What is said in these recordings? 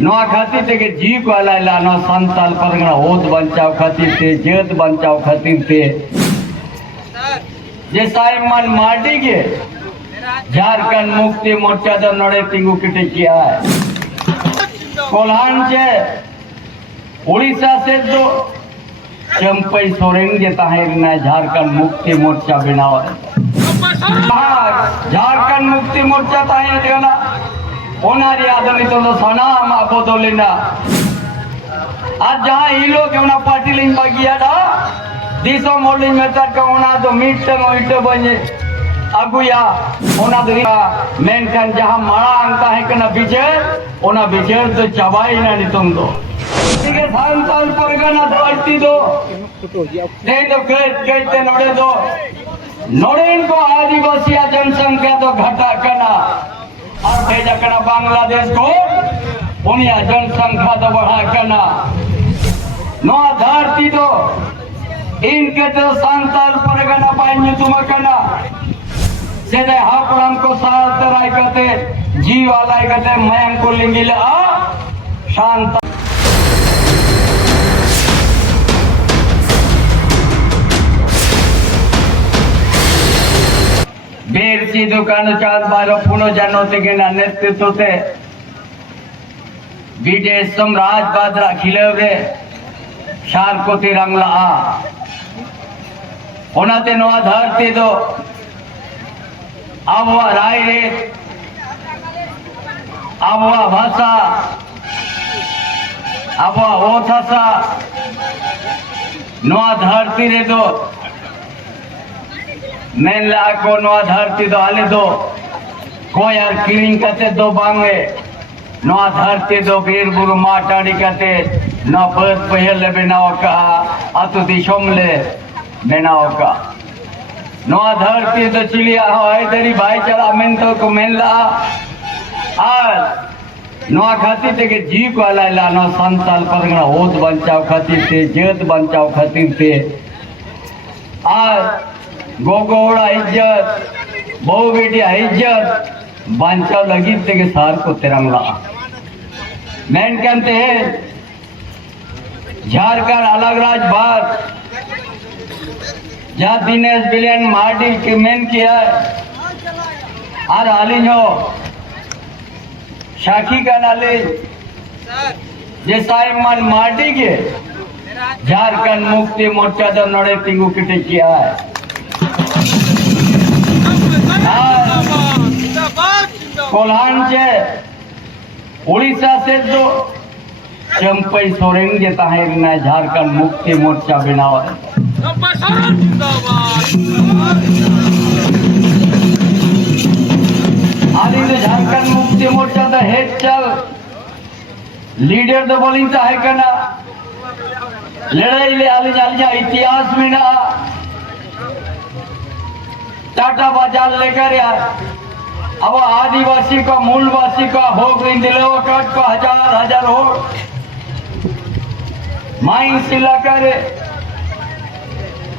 नवा खातिर ते के जी को लाला न संताल परगना होत बचाव खातिर ते जेत बचाव खातिर ते जे साइमन मार्डी के झारखंड मुक्ति मोर्चा द नड़े तिंगु किटे किया है कोल्हान से उड़ीसा से तो चंपई सोरेन के ताहेरना झारखंड मुक्ति मोर्चा बनाओ झारखंड मुक्ति मोर्चा ताहे देना ओनारी आदमी तो सनाम आपो तो लेना आज जहाँ ही लोग उना पार्टी लिंग बगिया डा दिसो मोल्डिंग में तक का उना तो मीट बने अगुया ओना तो मेन kan जहाँ मरा अंता है कना बिजर ओना बिजर तो चबाई ना नहीं तुम दो ठीक है सांताल परगना धरती दो नहीं तो कहते नोड़े दो नोड़े इनको आदिवासी जनसंख्या तो घटा करना और भेजा करना बांग्लादेश को उन्हें जनसंख्या तो बढ़ा करना नो धरती दो इनके तो सांताल परगना पाएंगे तुम करना सेदे हापड़म को साल तराई करते जी वाला करते मयंक को लिंगिले आ शांत बेर सी दुकान चाल बारो पुनो जानो ते के नेतृत्व ते विदेश सम्राट बादरा खिलवरे शार को तिरंगला आ ओनाते नो धरती दो आबवा राय रे आबवा भाषा आबवा ओथासा नो धरती रे दो मेन ला को नो धरती दो आले दो को यार किरिंग करते दो बांगे नो धरती दो बीर बुरु माटाड़ी करते न पद पहले बनाओ का अतु दिशोमले बनाओ का नो धरती तो चिलिया हो इधरी भाईचारा मेन तो को मेन ला आज नो खातिर ते के जी को लाला नो संताल परगना होत बचाव खातिर ते जेत बचाव खातिर ते आज गोगोड़ा इज्जत बहु बेटी इज्जत बचाव लगी ते के सार को तिरंगा मैन कहते हैं झारखंड अलग राज बात जहाँ दिनेश बिलियन मार्डी के मेन किया और हाली जो शाखी का नाले जे साइमन मार्डी के झारखंड मुक्ति मोर्चा द नड़े तिंगु किटे किया है कोल्हान से उड़ीसा से तो चंपई सोरेन के ताहेरना झारखंड मुक्ति मोर्चा बनाओ आदि तो झारखंड मुक्ति मोर्चा तो हेड चल लीडर तो बोलिंग चाहे करना लड़ाई ले आली जालिया इतिहास में ना टाटा बाजार लेकर यार अब आदिवासी का मूलवासी का हो गई दिलो कट को हजार हो माइन सिला करे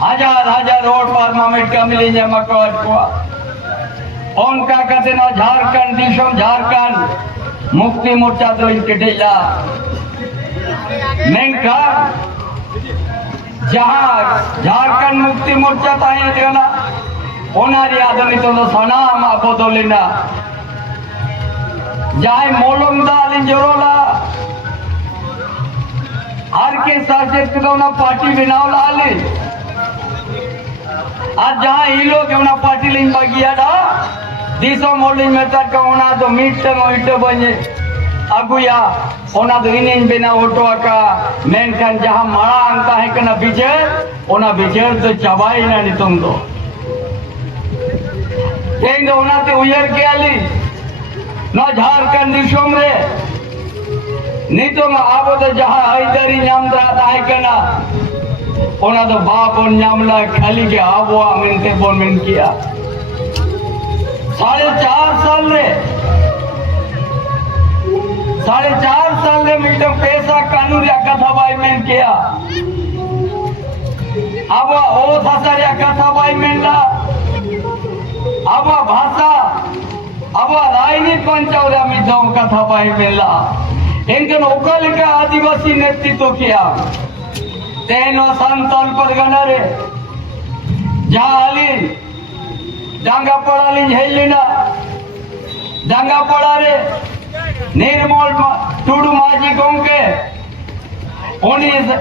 हजार रोड पर मामिट का मिली जाए मकवाद को उनका कहते ना झारखंड दिशम झारखंड मुक्ति मोर्चा तो इनके ढेला मेनका जहाँ झारखंड मुक्ति मोर्चा ताहे देना ओनारी आदमी तो सनाम आपो तो लेना जाए मोलम दालिन जोरोला हर के शासित ना पार्टी बनाओ लाले आज जहाँ ही लोग उना पार्टी लिंग बगिया डा दिसो मोल्डिंग में तक का उना तो मीट बने अगुया ओना तो इनिंग बिना ओटो का मेन kan जहाँ मरा अंता है कना बिजर ओना बिजर तो चबाई ना नहीं तुम दो तेंगे ओना ते उयर के आली न झारखंड दिशोम रे नहीं तो आबो तो जहाँ हैदरी नाम दाता है कना ओना तो बाप और नामला खाली के आबो मिनते बोल मिन किया 4.5 साल रे 4.5 साल रे मिलते पैसा कानून या कथा बाई में किया अब ओ था या कथा बाई में ला अब भाषा अब राजनीति पंचावरा मिलता कथा बाई में ला इनकन ओकल के आदिवासी नेतृत्व किया तेनो संताल परगना रे जाली डांगा पड़ाली झेलिना डांगा पड़ा रे निर्मल टुडू माजी गोंके उन्नीस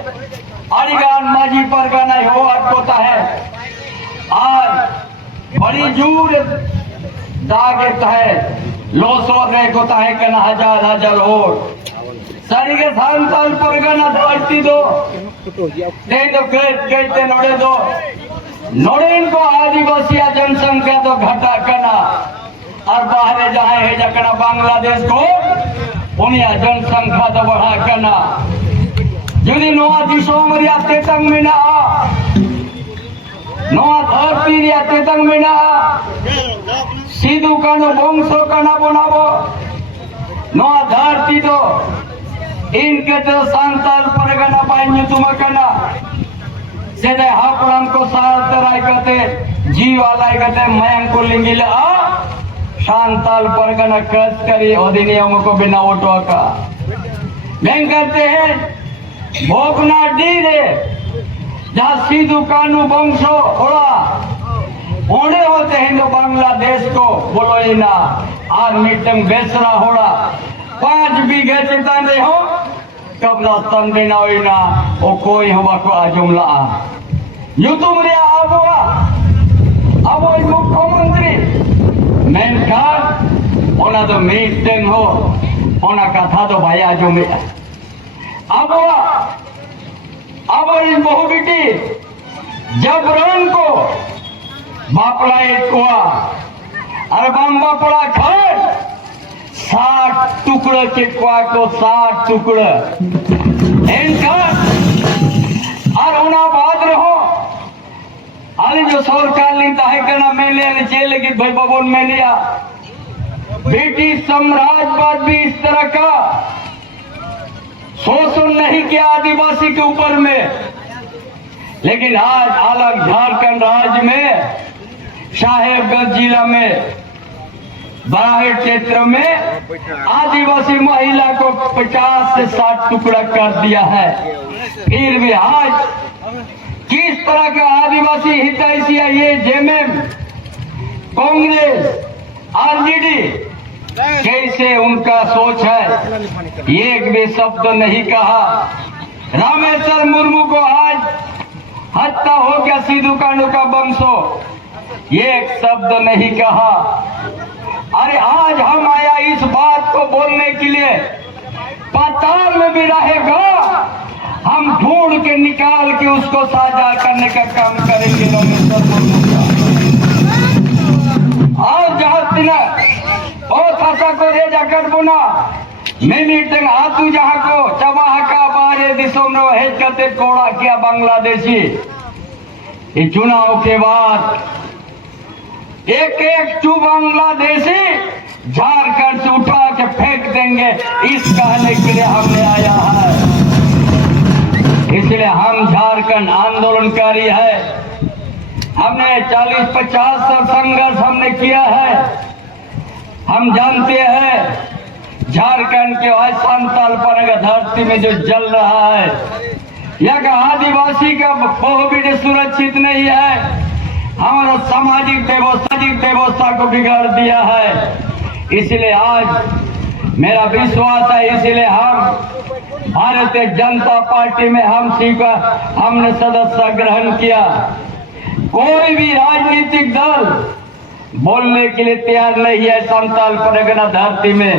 अड़ीगान माजी परगना हो होता है आज बड़ी जूर दागे है लोसो रे होता है कना हजार हजार और सारी के सांताल परगना धरती दो नहीं तो कहते नोड़े दो नोड़े इनको आदिवासी जनसंख्या तो घटा कना और बाहर जाए है जकड़ा बांग्लादेश को उन्हें जनसंख्या तो बढ़ा कना जुदी नोआ दिशों में आते तंग में ना नोआ धरती रे आते तंग में ना सीधु कानो वंशो कना बनाबो नोआ धरती तो इनके तो सांताल परगना पाएंगे तुम कना सेदे हापड़म को साल तराई कहते जी वाला कहते मयंक को लिंगिल सांताल परगना कस करी अधिनियम को बिना वोटों का मैं कहते हैं भोगना डी रे जहाँ सीधु कानू वंशो होला होने होते हैं तो बांग्लादेश को बोलो ही ना आज मीटिंग बेसरा होला 5 बीघे चिताने हो कब रास्तन देना हो ना ओ कोई हवा को आजुमला यूट्यूब रे आबोआ अब मुख्यमंत्री मेनकार ओना तो मीटिंग हो ओना कथा तो भाई आजुम आबोआ अब इस बहु बेटी जबरन को बापड़ा एक कुआ अरे बम्बा पड़ा खड़ 60 टुकड़े के कुआ को 60 टुकड़े इनका और उना बाद रहो अरे जो सरकार लेता है कहना मैंने जेल की भाई भवन में लिया ब्रिटिश साम्राज्यवाद भी इस तरह का शोषण नहीं किया आदिवासी के ऊपर में लेकिन आज अलग झारखंड राज्य में साहेबगंज जिला में बराहेट क्षेत्र में आदिवासी महिला को 50 से 60 टुकड़ा कर दिया है फिर भी आज किस तरह का आदिवासी हितैषी है ये जेएमएम कांग्रेस आरजेडी कैसे उनका सोच है एक भी शब्द नहीं कहा रामेश्वर मुर्मू को आज हत्या हो गया सिद्धू कानू का वंशो एक शब्द नहीं कहा अरे आज हम आया इस बात को बोलने के लिए पाताल में भी रहेगा हम ढूंढ के निकाल के उसको साझा करने का काम करेंगे रामेश्वर मुर्मू का और जहाँ और खासा को रे जाकर बुना मिनिटंग आतू जहाँ को चबाह का बारे दिशों में हेज करते कोड़ा किया बांग्लादेशी ये चुनाव के बाद एक एक चू बांग्लादेशी झारखंड से उठा के फेंक देंगे इस कहने के लिए हमने आया है इसलिए हम झारखंड आंदोलनकारी है हमने 40-50 साल संघर्ष हमने किया है हम जानते हैं झारखंड के आज सांताल परगना धरती में जो जल रहा है यहाँ का आदिवासी का बहुविध सुरक्षित नहीं है हमारा सामाजिक व्यवस्था को बिगाड़ दिया है इसलिए आज मेरा विश्वास है इसलिए हम भारतीय जनता पार्टी में हमने सदस्य ग्रहण किया कोई भी राजनीतिक दल बोलने के लिए तैयार नहीं है सांताल परगना धरती में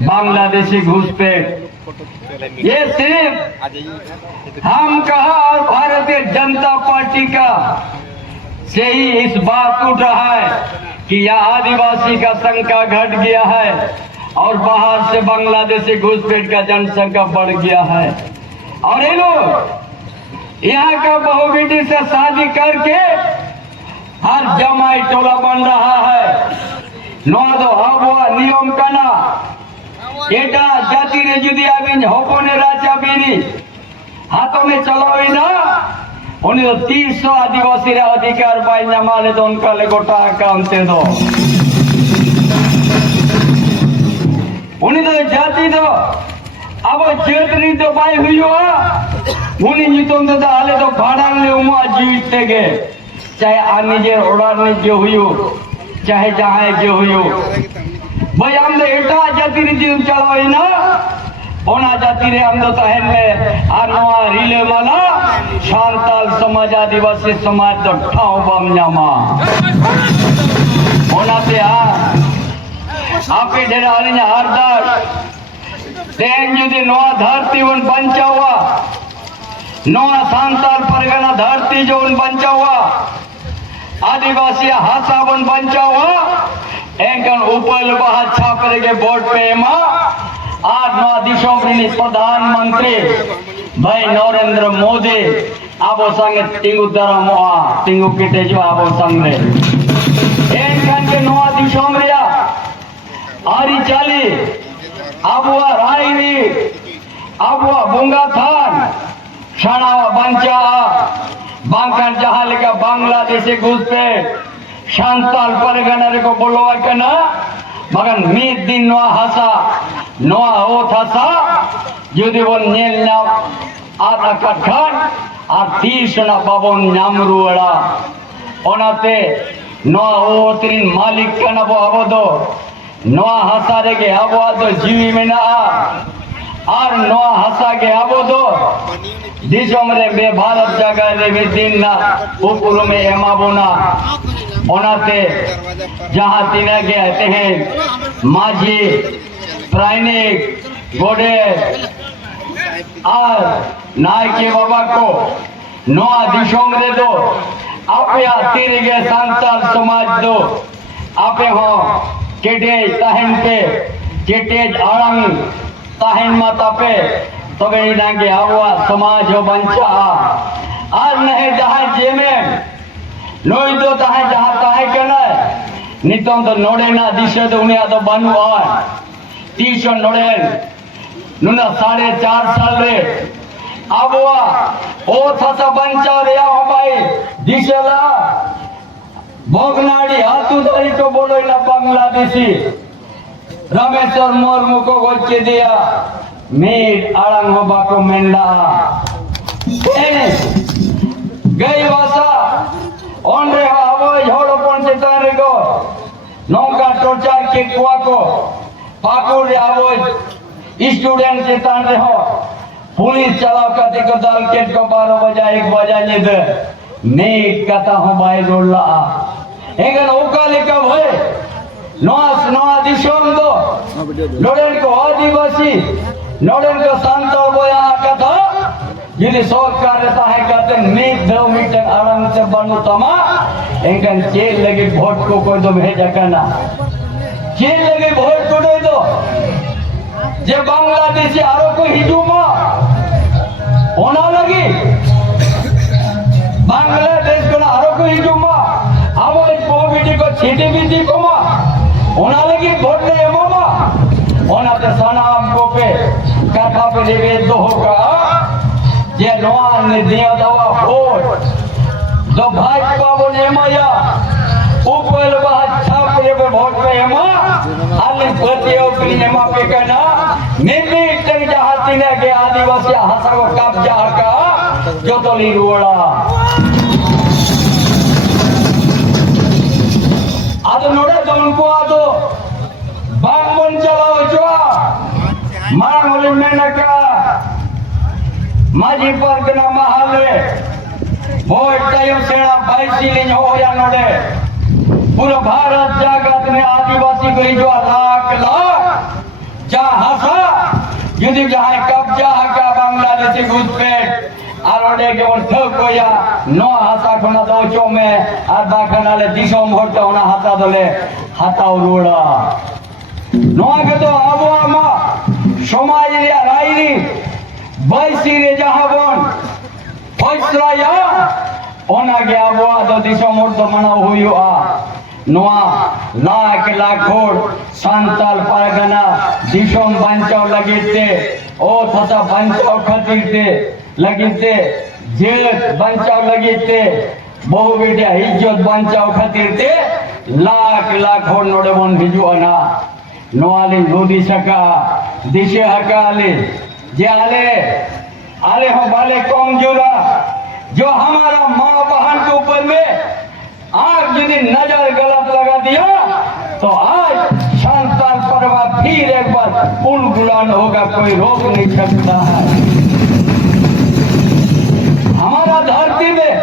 बांग्लादेशी घुसपैठ ये सिर्फ हम कहा और भारतीय जनता पार्टी का से ही इस बात उठ रहा है कि यह आदिवासी का संख्या घट गया है और बाहर से बांग्लादेशी घुसपैठ का जनसंख्या बढ़ गया है और ये लोग यहाँ का बहुबेटी से शादी करके हर जमाई टोला बन रहा है नो दो हवा नियम कना एटा जाति रे जुदी आबिन होपोने राजा बीनी हाथों में चलावे ना उन्हें तो 300 आदिवासी रे अधिकार पाई ना माले तो उनका ले गोटा काम से दो उन्हें तो जाति दो अब चेतनी तो बाय हुई हो उन्हीं नितों तो हाले तो भाड़ान ले उमा जीवित थे चाहे आने जे ओडार ने जो हुई हो चाहे जहाँ जो हुई हो भाई हम तो एटा जाति रीति चलाओ ना ओना जाति रे हम तो तहन में आनवा रिले माला शांताल समाज आदिवासी समाज तो ठाव बम जामा ओना ते आपे डेरा आलिnya हरदार तेन जुदी नोआ धरती उन बंचावा नोआ सांताल परगना धरती जो उन बंचावा आदिवासी हासा उन बंचावा एंकन ऊपर बहा छापरे के बोर्ड पे मां आज नोआ दिशों में प्रधानमंत्री भाई नरेंद्र मोदी आबो संगे टिंगु दरा मोआ टिंगु किटे जो आबो संगे एंकन के नोआ दिशों में आरी चाली आबुआ रायनी आबुआ बुंगा थान शानावा बंचा बांकन जहां लेकर बांग्लादेशी घुस पे शांताल परगना रे को बोलवा के ना मगन मीत दिन नोआ हसा नोआ होत हसा जुदी वो नेल ना आधा कठन और 30 ना बाबोन नामरुड़ा ओनाते नोआ ओतरिन मालिक का ना वो अबोदो नोआ हसा रे के आबो तो जीवी में ना और नोआ हसा के आबो तो दिशों में बे भारत जगह रे बे दिन ना ऊपर में एमाबोना ओनाते जहाँ तीना कहते हैं माझी प्राइनिक गोडे और नाय के बाबा को नोआ दिशों में दो आपे तीर के सांताल समाज दो आपे हो केटे ताहन पे केटेज आरंग ताहन माता पे तो गई नांगे आवा समाज हो बंचा आज नहीं जहाँ जेमे नोई दो ताहे जहाँ ताहे के ना नितों तो नोड़े ना दिशे तो उन्हें तो बनू आए 30 नोड़े नुना 4.5 साल रे आबुआ ओ थसा बंचा रे हो भाई दिशेला भोगनाड़ी हाथू धरी तो बोलो ना बांग्लादेशी रमेश्वर मुर्मू को गोचे दिया मीट आड़ंग हो बाको मेंढा गई भाषा ऑन रे आवो झोड़ो पन चेतन रे को नौका टोचा के कुआ को पाकुर रे आवो स्टूडेंट चेतन रे हो पुलिस चलाओ का देखो दाल के को 12 बजा 1 बजा ने दे मीट कथा हो भाई रोला एगन ओकाले का भय नोआस नोआ दिशों दो नोडेन को आदिवासी नोडेन को सांताल बोया कथा यदि सरकार रहता है कहते मीट 2 मीटर आराम से बनो तमा एगन जेल लगे वोट को कोई तो भेजा करना जेल लगे वोट को दे दो जे बांग्लादेशी आरो को हिजुमा होना लगी बांग्लादेश को आरो को हिजुमा अब इस कोविड को छीटी बीती को मा होना लगी वोट ले मामा होना तो सनाम को पे कथा पे निवेद होगा ये नोआन ने दिया दवा वोट जो भाजपा वो ने माया ऊपर बात छाप रे पे वोट पे एमा आलिम प्रतियों के लिए एमा पे करना निर्मित कर जहाती ने के आदिवासी हसा को कब्जा का जो तो ली रोड़ा आदो नोड़े तो उनको आदो बागवन चलाओ चुआ मांगोली मैंने कहा माझी परगना महाले वो टाइम सेना 22 लिंग हो या नोड़े पूरा भारत जगत में आदिवासी को जो लाख जहाँ हंसा यदि जहाँ कब्जा का बांग्लादेशी घुसपैठ आरोडे के उन ठग को या नो हंसा खुना दो चो में आधा खना ले दिशों भरता होना हंसा दले हता उड़ोड़ा नो के तो आबो आमा समाज या रायनी बैसी रे जहाँ बन फैसला या ओना के आबो आदो दिशों भरता मना हुई आ नोआ लाख लाखों सांताल परगना दिशों बंचाव लगीते ओ थसा बंचाव खतीते लगीते जेल बंचाव लगीते बहु बेटा इज्जत बंचाव खतीते लाख लाखों नोडे बन भिजु अना नोआली नोदी सका दिशे हकाले जे आले आले हो वाले कमजोरा जो हमारा माँ बहन के ऊपर में आग यदि नजर गलत लगा दिया तो आज शानदार पर्व फिर एक बार पुल गुलान होगा, कोई रोक नहीं सकता है। हमारा धरती में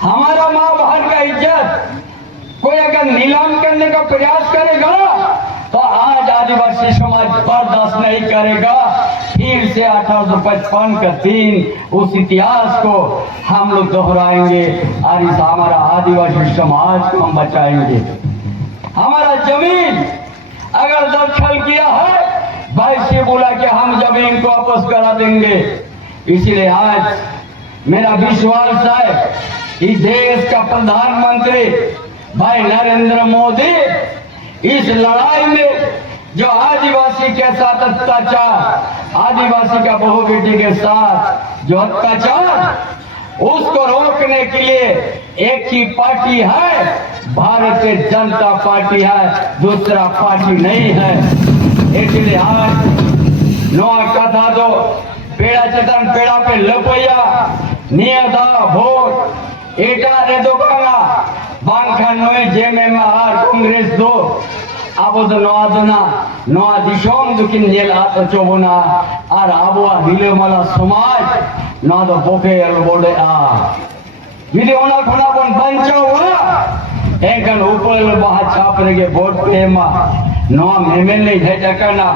हमारा माँ बहन का इज्जत कोई अगर नीलाम करने का प्रयास करेगा तो आज आदिवासी समाज बर्दाश्त नहीं करेगा। फिर से 1855 का दिन उस इतिहास को हम लोग दोहराएंगे और इस हमारा आदिवासी समाज को हम बचाएंगे। हमारा जमीन अगर दखल किया है भाई से बोला कि हम जमीन को वापस करा देंगे। इसीलिए आज मेरा विश्वास है कि देश का प्रधानमंत्री भाई नरेंद्र मोदी इस लड़ाई में जो आदिवासी के साथ अत्याचार, आदिवासी का बहु बेटी के साथ जो अत्याचार, उसको रोकने के लिए एक ही पार्टी है, भारतीय जनता पार्टी है, दूसरा पार्टी नहीं है। इसलिए आज नोआ कथा दो पेड़ा चेतन पेड़ा पे लपैया नियता वोट एटा रे दोकाना बांखा नोए जेएमआर कांग्रेस दो अब तो नोआ दिशोम दुकिन जेल आतो चोबना और आबुआ हिले माला समाज नोआ तो बोके अल बोले आ यदि ओना खुना बन बंचा हुआ एकन ऊपर बाहर छाप रहे वोट पे मा नोआ मेमेल नहीं है जकना